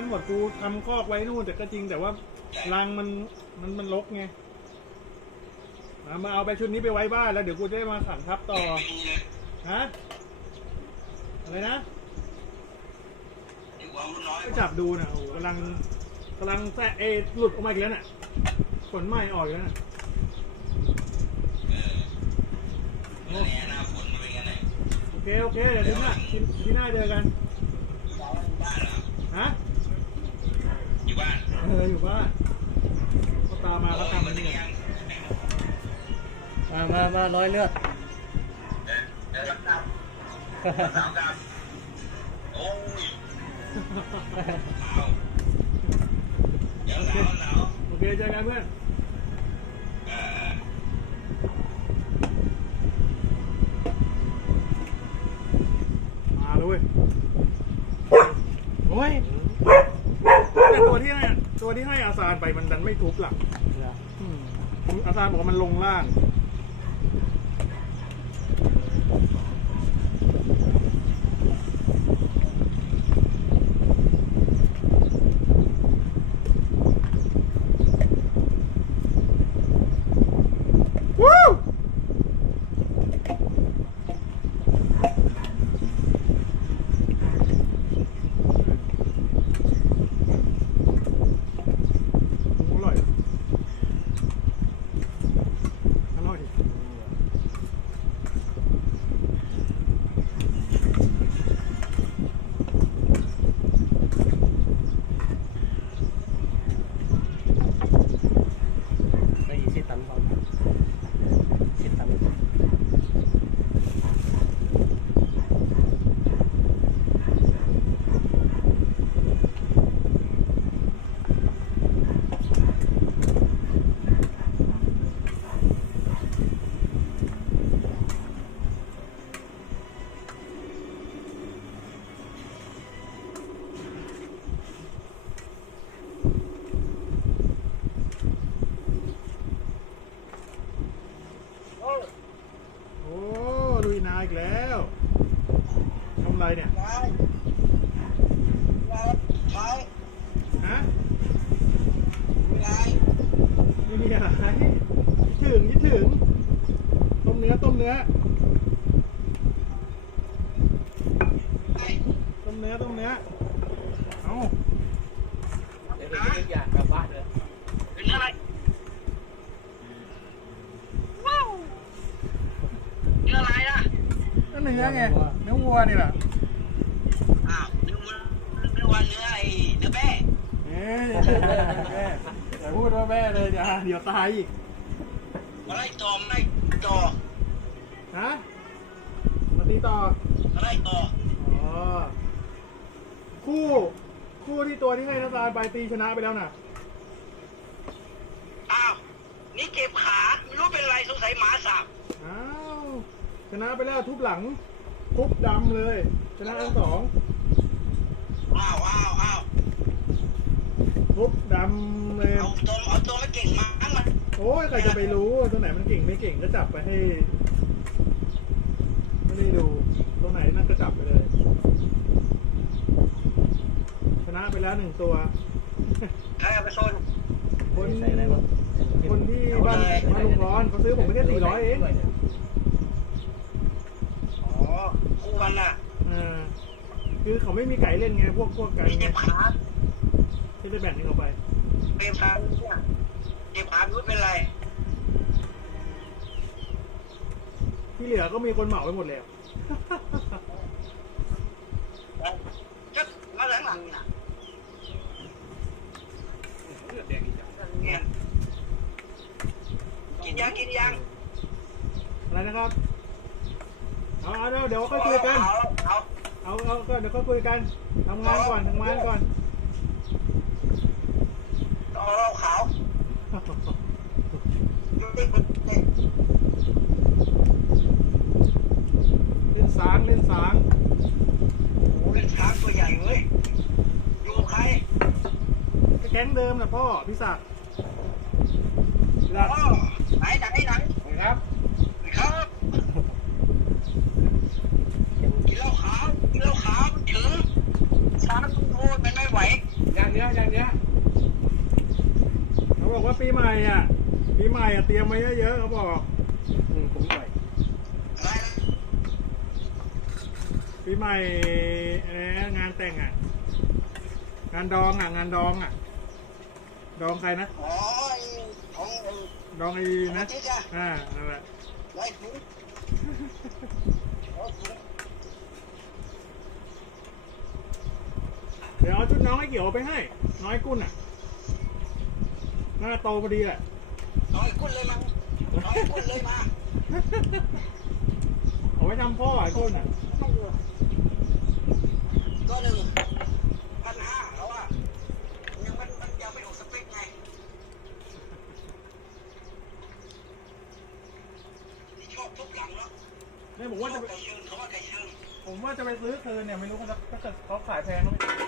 วนหมดกูทำคอกไว้นู่นแต่ก็จริงแต่ว่ารังมันมันมันรกไงเอามาเอาไปชุดนี้ไปไว้บ้านแล้วเดี๋ยวกูจะได้มาขังทับต่อ ฮะ อะไรนะไปจับดูนะโอ้โหกำลังกำลังแทะเอยหลุดออกมาอีกแล้วน่ะขนไหมออกอีกแล้วน่ะโอเคโอเคเดี๋ยวที่หน้าที่ที่หน้าเจอกัน ฮะอยู่บ้าน เอออยู่บ้านก็ตามมาเขาตามมานี่ไงมามามาร้อยเลือดเดี๋ยวกลับสาวกลับโอ้ยเอเดี๋ยวหนาวหนาวโอเคเจอกันเพื่อนาซานไปมันดันไม่ทุบหลังเหรออืมอาซานบอกว่ามันลงล่าง วู้อร่อย อร่อย ไปอีกสิตันบอลสิตัน โอ้ลุยนาอีกแล้วทำไรเนี่ย ไปไป ฮะ ไป ไม่มีอะไรคิดถึงคิดถึง ต้มเนื้อต้มเนื้อ ต้มเนื้อต้มเนื้อ เอา เดี๋ยวเดี๋ยวอยากกลับบ้านเลย เป็นอะไรเนื้ออะไรนะ ก็เนื้อไงเนื้อวัวนี่แหละอ้าวเนื้อเนื้อวันเนื้อไอ้เนื้อแป้เอ๊ะอย่าพูดแม่แม่อย่าพูดว่าแม่เลยอย่าเดี๋ยวตายอีกอะไรต่อไม่ต่อฮะมาตีต่ออะไรต่ออ๋อคู่ คู่ที่ตัวที่ให้นาซานไปตีชนะไปแล้วน่ะ อ้าว นี่เจ็บขา ไม่รู้เป็นไรสงสัยหมาสับ อ้าว ชนะไปแล้วทุบหลัง ทุบดำเลย ชนะทั้งสองอ้าวอ้าวอ้าวทุบดำเลย เอาตัวเอาตัวไม่เก่งมั้งมันเโอ้ยใครจะไปรู้ตัวไหนมันเก่งไม่เก่งก็จับไปให้ ไม่ได้ดูตัวไหนนั่นก็จับไปเลย ชนะไปแล้วหนึ่งตัวใครเอาไปโซนคนใส่อะไรบ้างคนที่บ้านบ้านลุงร้อนเขาซื้อผมไม่ได้สี่ร้อยเอง อ๋อคู่ วันน่ะอ่าคือเขาไม่มีไก่เล่นไงพวกพวกไก่มีไงเจ็บขาที่ได้แบ่งให้เขาไปเจ็บขาเนี่ยเจ็บขาไม่เป็นไร ที่เหลือก็มีคนเหมาไปหมดแล้วจะมาหลังๆเนี่ยเนี่ยกินยังกินยังอะไรนะครับ เอาเอาเดี๋ยวเดี๋ยวค่อยคุยกัน เอาเอาเอาเอาก็เดี๋ยวค่อยคุยกันทำงานก่อนทำงานก่อน เอาเหล้าขาวเล่นสางเล่นสางโอ้ยช้างตัวใหญ่เว้ยอยู่กับใครแก๊งเดิมนะพ่อพี่ศักดิ์พี่ศักดิ์อ๋อไหนไหนไหนครับ ครับกินเหล้าขาวกินเหล้าขาวมันถึง ช้างมันโดนมันไม่ไหว อย่างเนี้ยอย่างเนี้ยเขาบอกว่าปีใหม่อะปีใหม่อะเตรียมไว้เยอะๆเขาบอกอืมผมใส่อะไรนะปีใหม่อะไรนะงานแต่งอะ งานดองอะ งานดองอะ ดองใครนะ อ๋อไอ้ของไอ้ดองไอ้นะอะอ่านั่นแหละ ไอ้ถุง เดี๋ยวเอาชุดน้องไอ้เกี่ยวไปให้ น้อยกุ้นอะน่าโตพอดีแหละน้อยกุ้นเลยมั้งน้อยกุ้นเลยมา เอาไว้ทำพ่อไอ้กุ้นอะ ก็หนึ่งพันห้าแล้วอะยังมันมันยังไม่ออกสเปคไงที่ชอบทุบหลังแล้วเนี่ยผมว่าว่าจะจะไก่เชิงเขาว่าไก่เชิง ผมว่าจะไปซื้อคืนเนี่ยไม่รู้เขาจะถ้าเกิดเขาขายแพงเขาไม่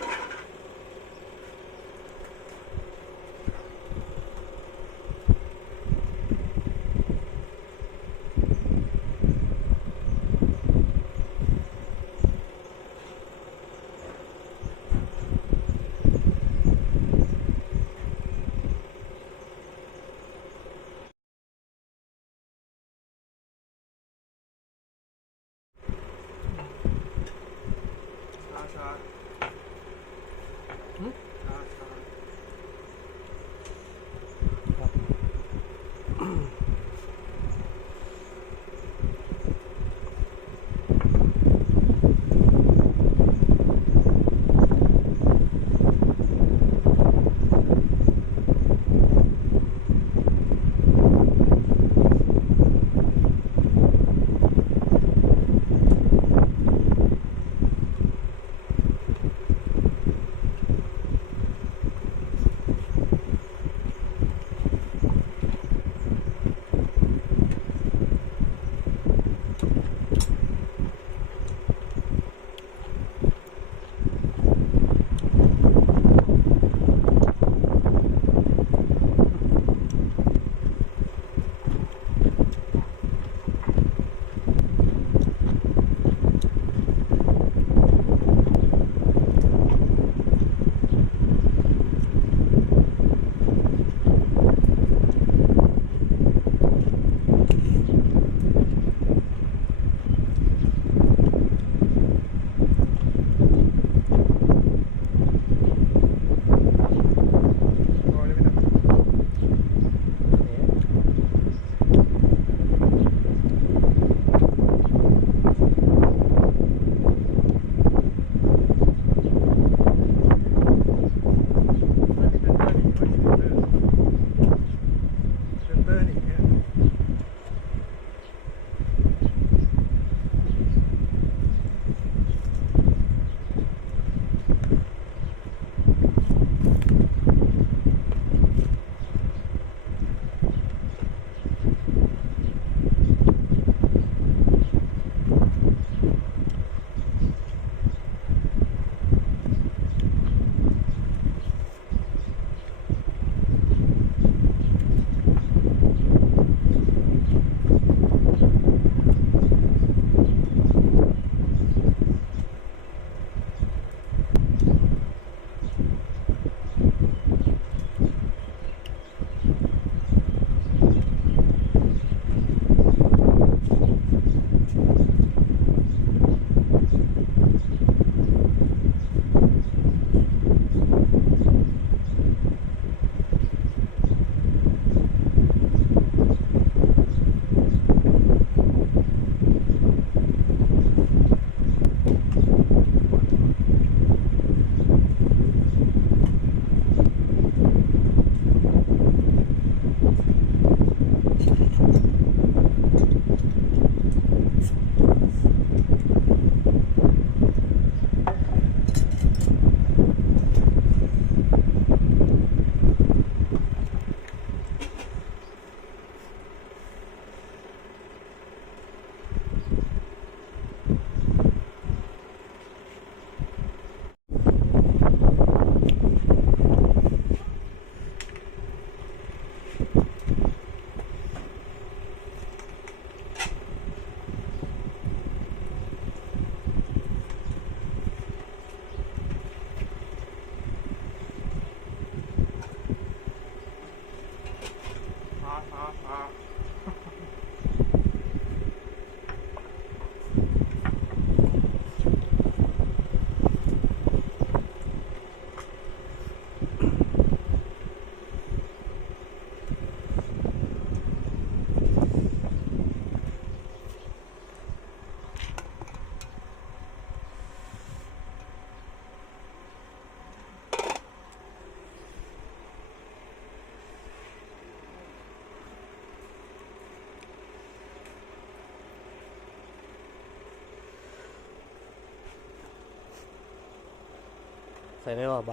ใส่ได้ว่าใบ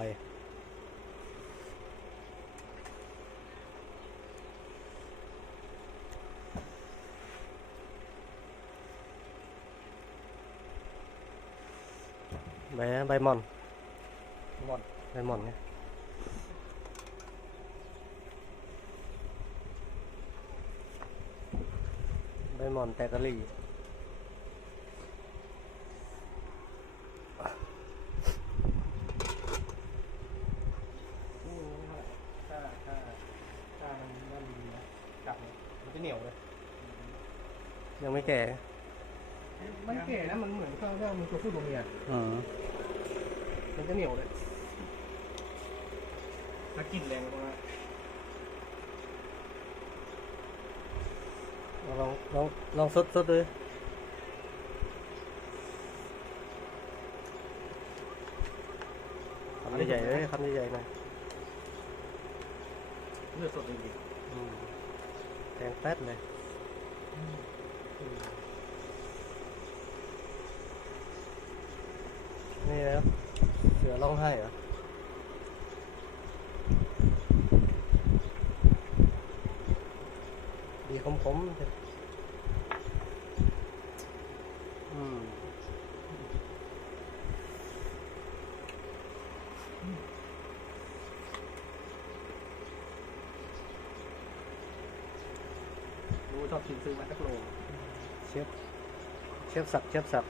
ใบนะใบหมอนหมอน ใบหมอนไงใบหมอนแตกกะหรี่ นี่นะครับถ้าถ้าถ้ามันนั่นดีๆนะจับ เนี่ยมันจะเหนียวเลยยังไม่แก่ มันแก่นะมันเหมือนข้าวว่ามันตัวผู้ตัวเมียอืมมันจะเหนียวเลยถ้ากลิ่นแรงมากลองลองลองสดสดดูคำใหญ่ๆเลยคำใหญ่ๆหน่อยเลือดสดจริงอื แทงแป๊ดเลยนี่นะเสือร้องไห้เหรอดีผมๆเลยอืม ๆรู้ชอบกินซื้อมาสักโล เชฟ เชฟสับเชฟสับ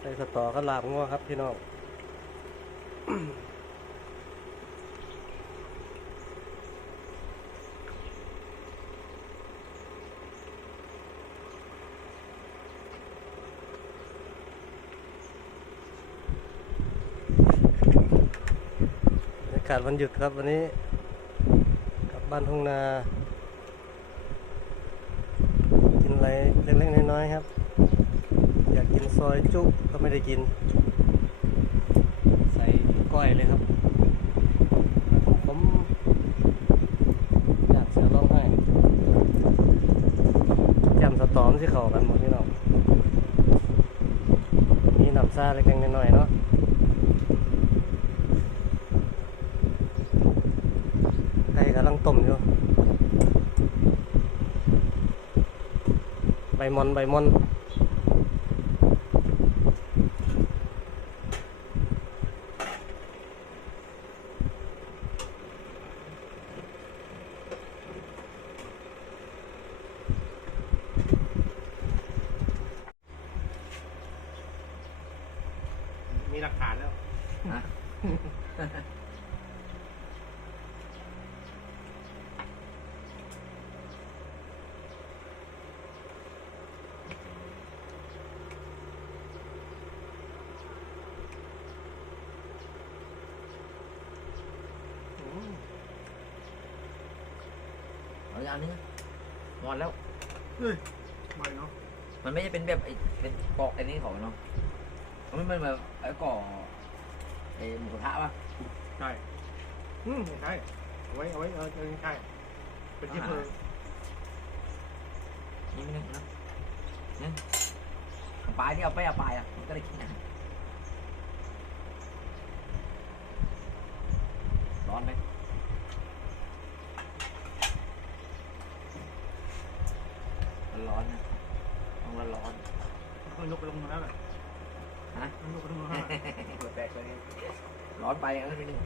ใส่สตอก็ลาบงัวครับพี่น้องากาศวันหยุดครับวันนี้กลับบ้านทุ่งนา กินอะไรเล็กๆน้อยๆครับ อยากกินซอยจุก็ไม่ได้กิน ใส่ก้อยเลยครับผมอยากเสือร้องไห้จำสตอมที่เขากันหมดพี่น้องนี่นำซาเล็กๆน้อยๆเนาะ ไก่กำลัง ต้มอยู่ใบมอน ใบมอนมีหลักฐานแล้ว อาอย่างนี้งอนแล้วเฮ้ยไม่เนาะมันไม่ใช่เป็นแบบไอ้เป็นปอกไอ้นี่ของมันเนาะมันไม่เป็นแบบไอ้ก่อไอ้หมูกระทะป่ะใช่อืมใช่เอาไว้เอาไว้เออเออใช่เป็นที่เพลิงนี่ไม่นึกนะเนี่ยเอาปลายที่เอาไปเอาปลายอะมันก็ได้กินนะร้อนไหมมันร้อนนะต้องร้อนร้อน เคยยกไปลงมาแล้วแหละ ฮะ ยกไปลงมาแล้วเปิดแต กเ